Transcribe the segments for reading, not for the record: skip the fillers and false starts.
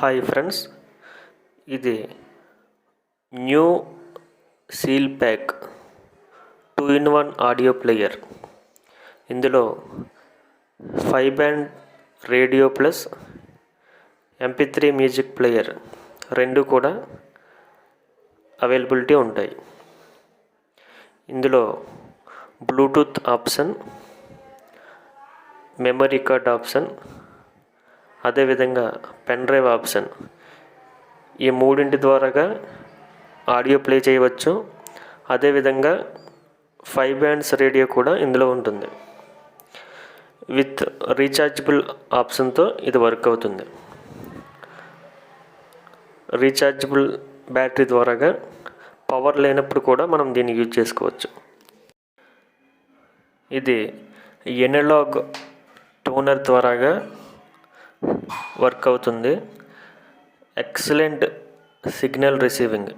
Hi friends, ఇది new seal pack 2-in-1 audio player. ఇందులో 5 band radio plus MP3 music player రెండు కూడా availability ఉంటాయి. ఇందులో Bluetooth option, memory card option, అదేవిధంగా పెన్ డ్రైవ్ ఆప్షన్, ఈ మూడింటి ద్వారాగా ఆడియో ప్లే చేయవచ్చు. అదేవిధంగా 5 బ్యాండ్స్ రేడియో కూడా ఇందులో ఉంటుంది. విత్ రీఛార్జబుల్ ఆప్షన్తో ఇది వర్క్ అవుతుంది. రీఛార్జబుల్ బ్యాటరీ ద్వారాగా పవర్ లేనప్పుడు కూడా మనం దీన్ని యూజ్ చేసుకోవచ్చు. ఇది ఎనలాగ్ టోనర్ ద్వారాగా వర్క్ అవుతుంది. Excellent signal receiving,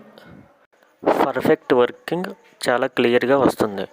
perfect working, చాలా క్లియర్గా వస్తుంది.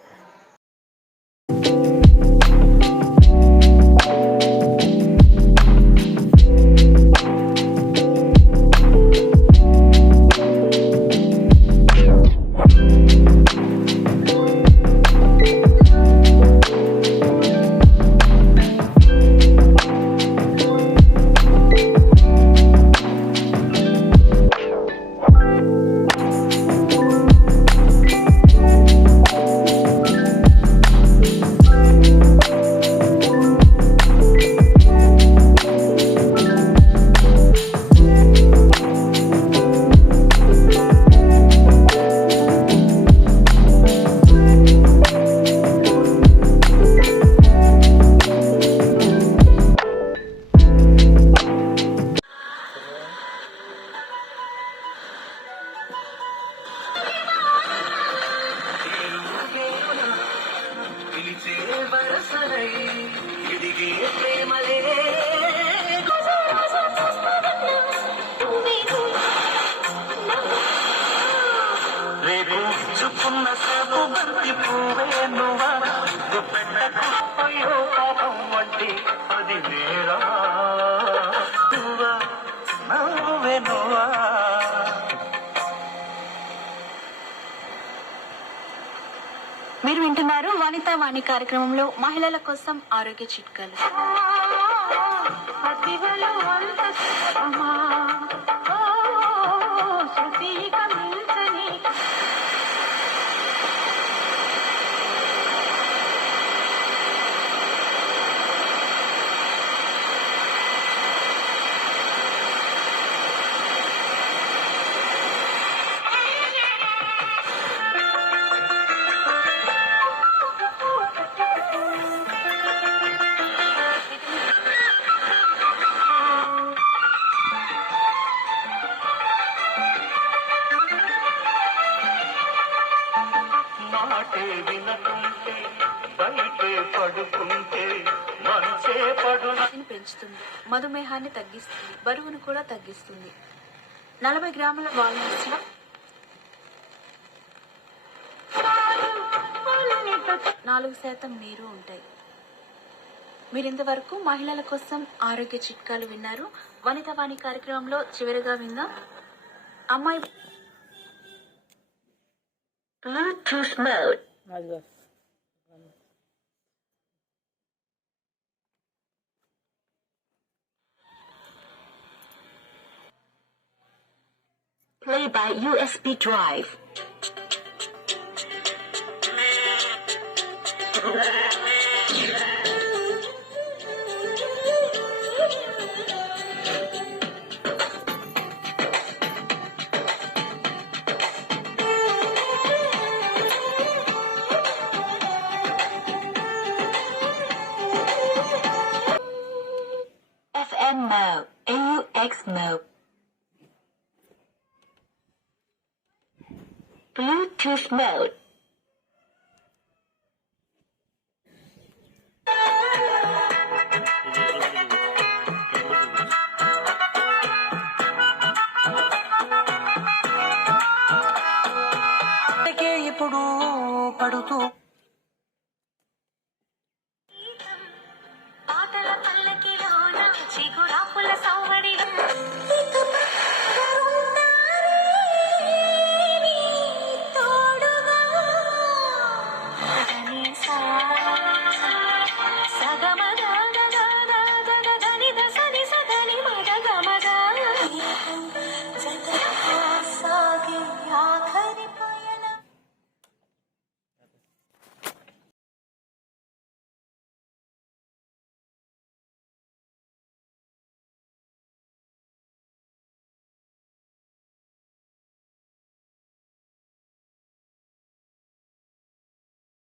మీరు వింటున్నారు వనితా వాణి కార్యక్రమంలో మహిళల కోసం ఆరోగ్య చిట్కాలు. పెంచుతుంది, మధుమేహాన్ని తగ్గిస్తుంది, బరువును కూడా తగ్గిస్తుంది. 40 గ్రాముల వాల్నట్స్ లో 4% నీరు ఉంటాయి. మీరింతవరకు మహిళల కోసం ఆరోగ్య చిట్కాలు విన్నారు. వనితా వాణి కార్యక్రమంలో చివరిగా విందాం అమ్మాయి Bluetooth mode. Play by USB drive. FM mode, AUX mode. Bluetooth mode.